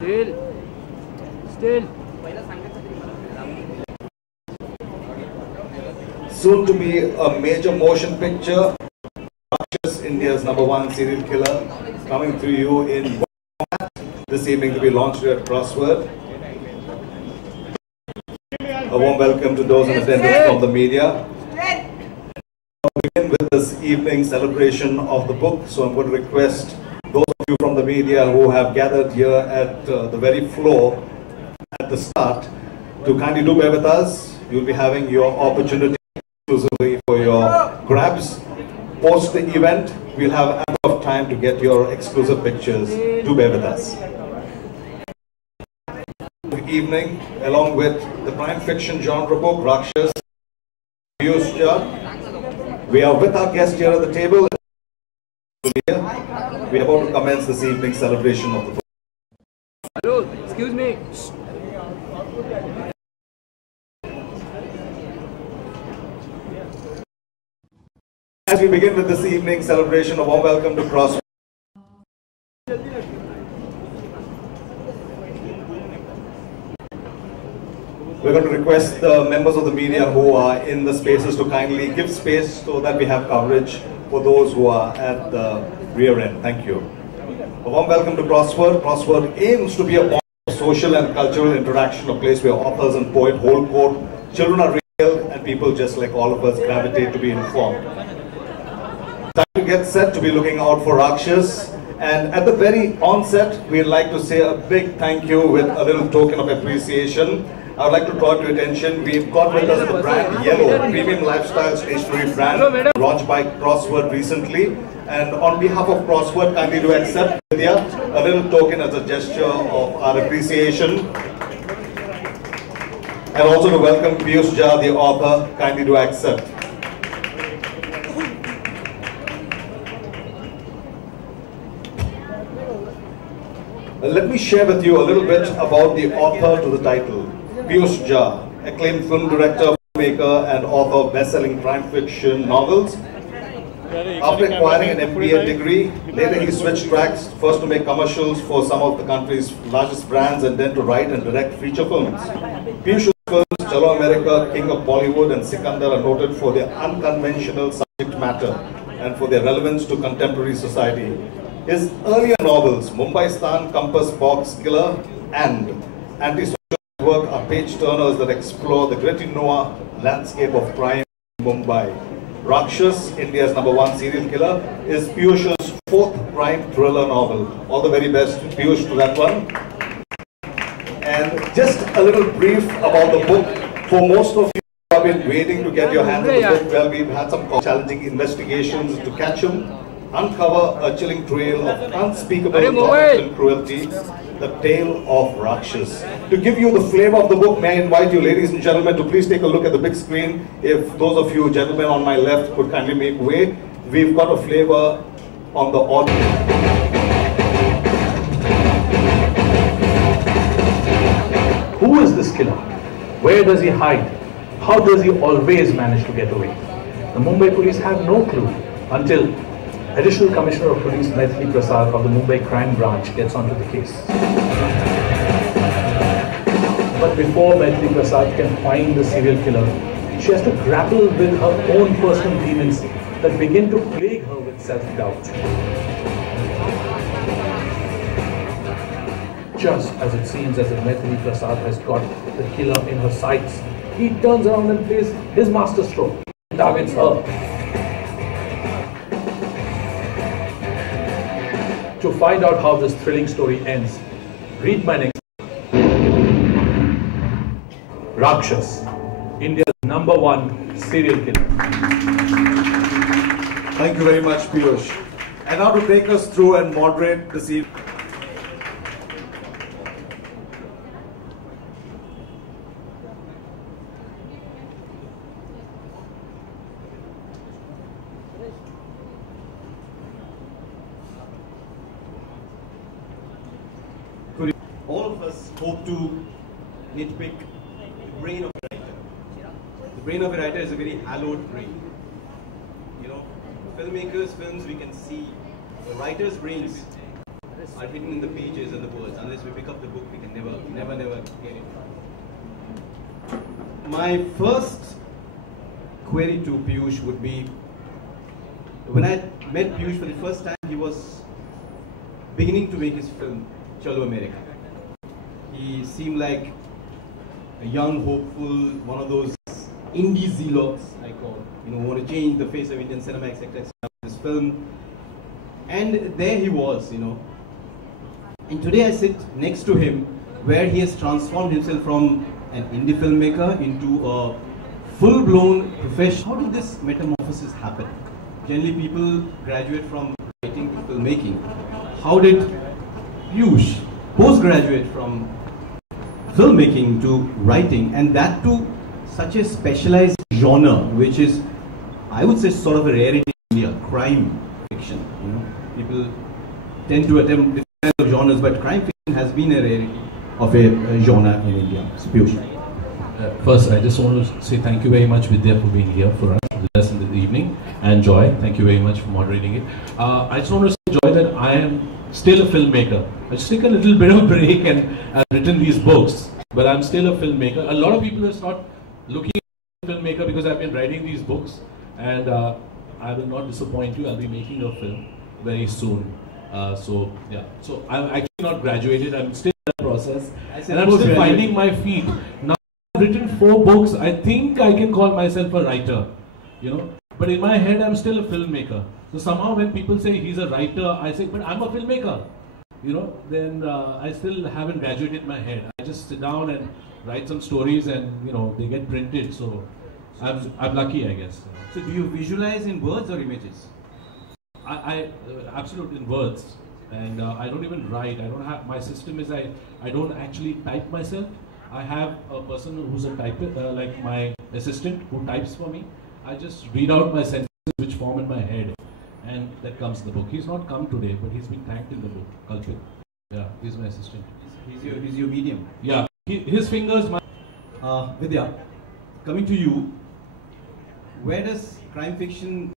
Still. Soon to be a major motion picture, Raakshas, India's #1 serial killer, coming to you in format this evening to be launched here at Crossword. A warm welcome to those in attendance from the media. We'll begin with this evening's celebration of the book, so I'm going to request those of you from the media who have gathered here at the very floor at the start to kindly do bear with us. You'll be having your opportunity exclusively for your grabs. Post the event, we'll have ample of time to get your exclusive pictures. Do bear with us. Evening, along with the crime fiction genre book, Raakshas, Piyush. We are with our guest here at the table. We are about to commence this evening's celebration of the book. Hello, excuse me. As we begin with this evening's celebration, a warm welcome to Crossword. We're going to request the members of the media who are in the spaces to kindly give space so that we have coverage for those who are at the rear end. Thank you. A warm welcome to Crossword. Crossword aims to be a point of social and cultural interaction, a place where authors and poets hold court, children are regaled, and people just like all of us gravitate to be informed. Time to get set to be looking out for Raakshas. And at the very onset, we'd like to say a big thank you with a little token of appreciation. I would like to draw to your attention, we've got with us the brand Yellow, premium lifestyle stationery brand, launched by Crossword recently. And on behalf of Crossword, kindly do accept, Vidhya, a little token as a gesture of our appreciation. And also to welcome Piyush, the author, kindly do accept. Let me share with you a little bit about the author to the title. Piyush, acclaimed film director, filmmaker, and author of best-selling crime fiction novels. After acquiring an MBA degree, later he switched tracks, first to make commercials for some of the country's largest brands and then to write and direct feature films. Piyush's films, Chalo America, King of Bollywood, and Sikandar are noted for their unconventional subject matter and for their relevance to contemporary society. His earlier novels, Mumbai Stan, Compass Box Killer, and Anti-Social Work are page-turners that explore the gritty noir landscape of crime in Mumbai. Raakshas, India's #1 serial killer, is Piyush's 4th crime thriller novel. All the very best, Piyush, to that one. And just a little brief about the book. For most of you who have been waiting to get your hands on the book, well, we've had some challenging investigations to catch him, uncover a chilling trail of unspeakable torment and cruelty, the tale of Raakshas. To give you the flavor of the book, may I invite you, ladies and gentlemen, to please take a look at the big screen. If those of you gentlemen on my left could kindly make way. We've got a flavor on the audio. Who is this killer? Where does he hide? How does he always manage to get away? The Mumbai police have no clue until Additional Commissioner of Police Maithili Prasad of the Mumbai Crime Branch gets onto the case. But before Maithili Prasad can find the serial killer, she has to grapple with her own personal demons that begin to plague her with self-doubt. Just as it seems as if Maithili Prasad has got the killer in her sights, he turns around and plays his masterstroke. He targets her. To find out how this thrilling story ends, read my next book. Raakshas, India's #1 serial killer. Thank you very much, Piyush. And now to take us through and moderate this evening. All of us hope to nitpick the brain of a writer. The brain of a writer is a very hallowed brain. You know, filmmakers' films, we can see the writers' brains are written in the pages and the words. Unless we pick up the book, we can never get it. My first query to Piyush would be, when I met Piyush for the first time, he was beginning to make his film, Chalo America. He seemed like a young, hopeful, one of those indie zealots, I call, who want to change the face of Indian cinema, etc. This film. And there he was, And today I sit next to him, where he has transformed himself from an indie filmmaker into a full-blown professional. How did this metamorphosis happen? Generally, people graduate from writing to filmmaking. How did Piyush postgraduate from filmmaking to writing, and that to such a specialized genre, which is, I would say, sort of a rarity in India, crime fiction. People tend to attempt different kinds of genres, but crime fiction has been a rarity of a genre in India. So, Piyush. First, I just want to say thank you very much, Vidhya, for being here for us with us in the evening, and Joy, thank you very much for moderating it. I just want to say, Joy, that I am still a filmmaker. I just take a little bit of a break and I've written these books, but I'm still a filmmaker. A lot of people have started looking at a filmmaker because I've been writing these books, and I will not disappoint you. I'll be making a film very soon. So I'm actually not graduated. I'm still in that process, and I'm still finding my feet. Now I've written 4 books. I think I can call myself a writer, But in my head, I'm still a filmmaker. So somehow when people say he's a writer, I say, but I'm a filmmaker. Then I still haven't graduated my head. I just sit down and write some stories, and they get printed. So I'm lucky, I guess. So do you visualize in words or images? I absolutely in words, and I don't even write. I don't have, my system is I don't actually type myself. I have a person who's a typist, like my assistant, who types for me. I just read out my sentences which form in my head, and that comes in the book. He's not come today, but he's been thanked in the book. Kalpit. Yeah, he's my assistant. He's your medium. Yeah, his fingers. Vidhya, coming to you, where does crime fiction